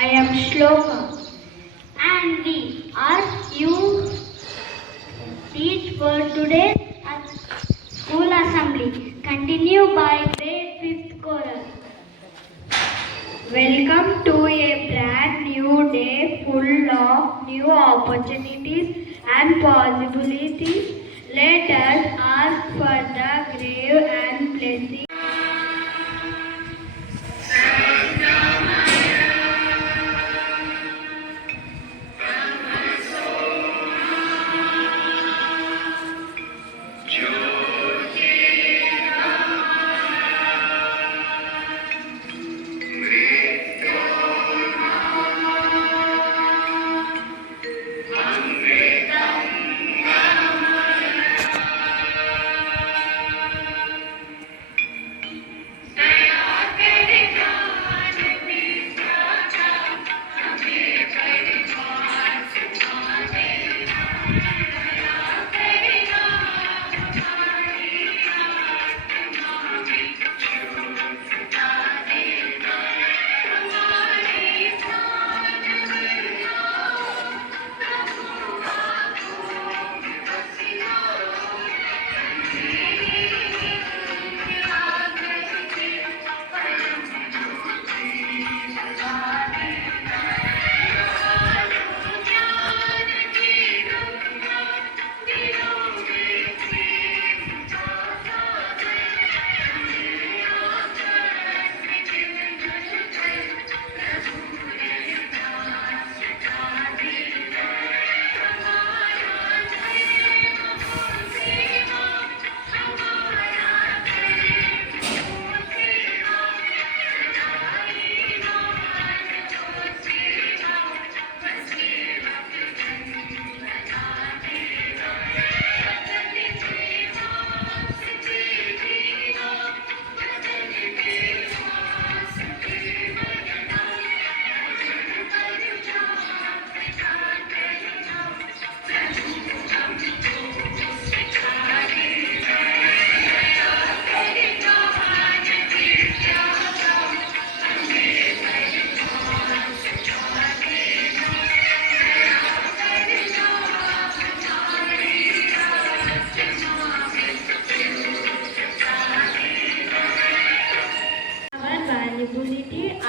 I am Shloka and we are you teach for today's school assembly. Continue by grade 5th chorus. Welcome to a brand new day full of new opportunities and possibilities. Let us ask for the grave and blessing.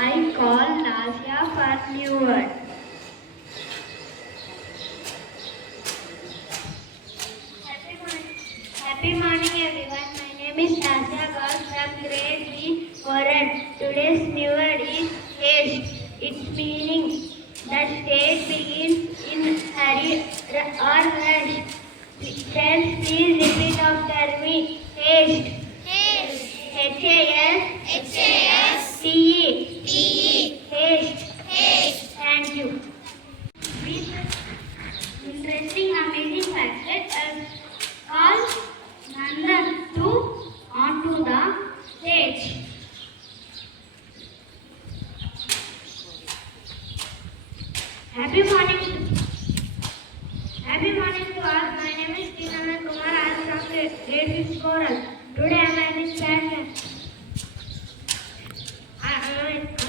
I call Nasia for new word. Happy morning everyone. My name is Nasia Gaur from grade 3 Foreign. Today's new word is haste. Its meaning, the state begins in hurry or rush. Friends, please repeat after me. Haste. Haste. H-A-S-T-E. Haste. Haste. Thank you. Interesting, amazing facts. Let us call Nandan onto the stage. Happy morning. Happy morning to all. My name is Tinana Kumar. I am from grade 6 Coral. Today I am having class.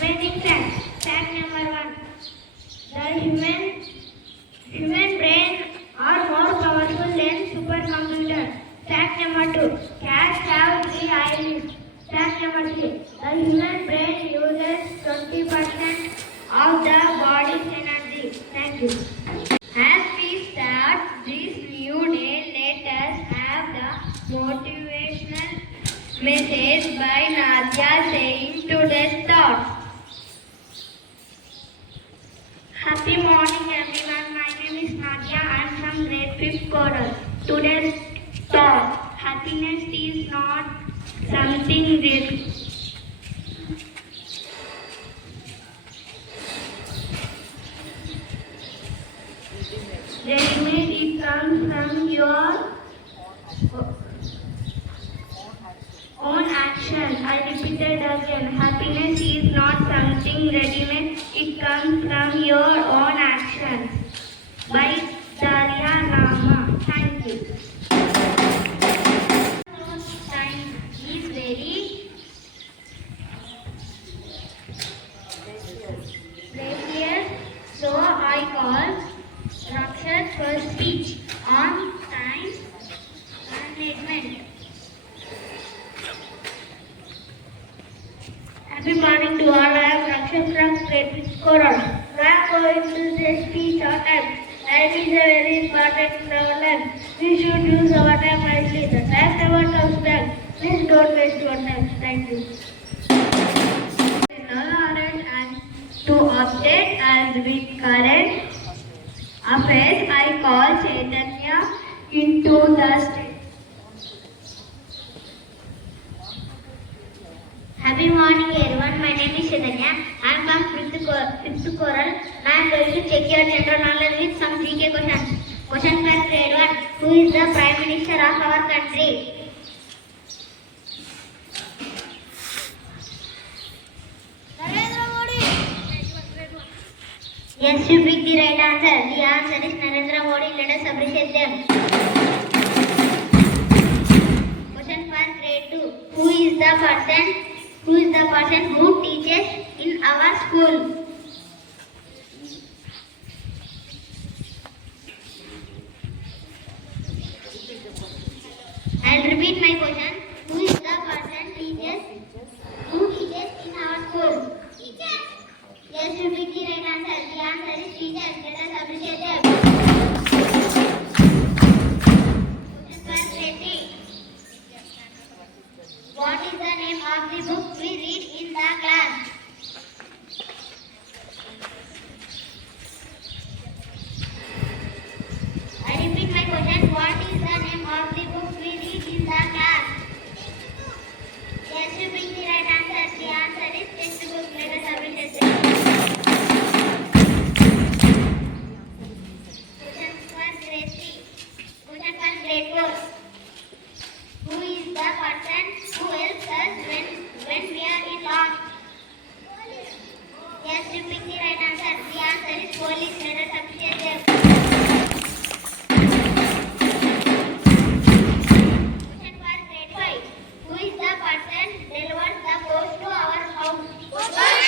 Amazing fact. Fact number 1. The human brain are more powerful than supercomputer. Fact number 2. Cats have 3 eyelids. Fact number 3. The human brain uses 20% of the body's energy. Thank you. As we start this new day, let us have the motivational message by Nadia saying today's thoughts. Happy morning everyone. My name is Nadia. I am from grade 5th Coral. Today's thought. Happiness is not something that it comes from your own action. I repeated again. Happiness is not something ready-made. It comes from your own actions. By Daria Rama. Thank you. Time is very precious. Happy morning to all. I am Raksha from Grade 6 Coral. I am going to say speech on time. Time is a very important in our life. We should use our time wisely. The time never comes back. Please don't waste your time. Thank you. Knowledge and to update and with current affairs, I call Chaitanya into the state. Happy morning everyone, my name is Chaitanya. I am from 5th Coral. Now I am going to check your general knowledge with some GK questions. Question for grade 1. Who is the Prime Minister of our country? Narendra Modi. Yes, you picked the right answer. The answer is Narendra Modi. Let us appreciate them. Question for grade 2. Who is the person who teaches in our school? I'll repeat my question. Who is the person who teaches in our school? Teachers. Yes, you picked the right answer. The answer is teachers. Let us appreciate them. Question for grade 3. What is the name of the book we read in the class? I repeat my question. What is the name of the book we read in the class? Yes, you picked the right answer. The answer is textbook. Let us appreciate it. Question for grade 3. Question for grade 4. Who is the person who helps us when we are in loss? Yes, you picked the right answer. The answer is police. Let us appreciate them. Question for grade 5. Who is the person delivers the post to our house?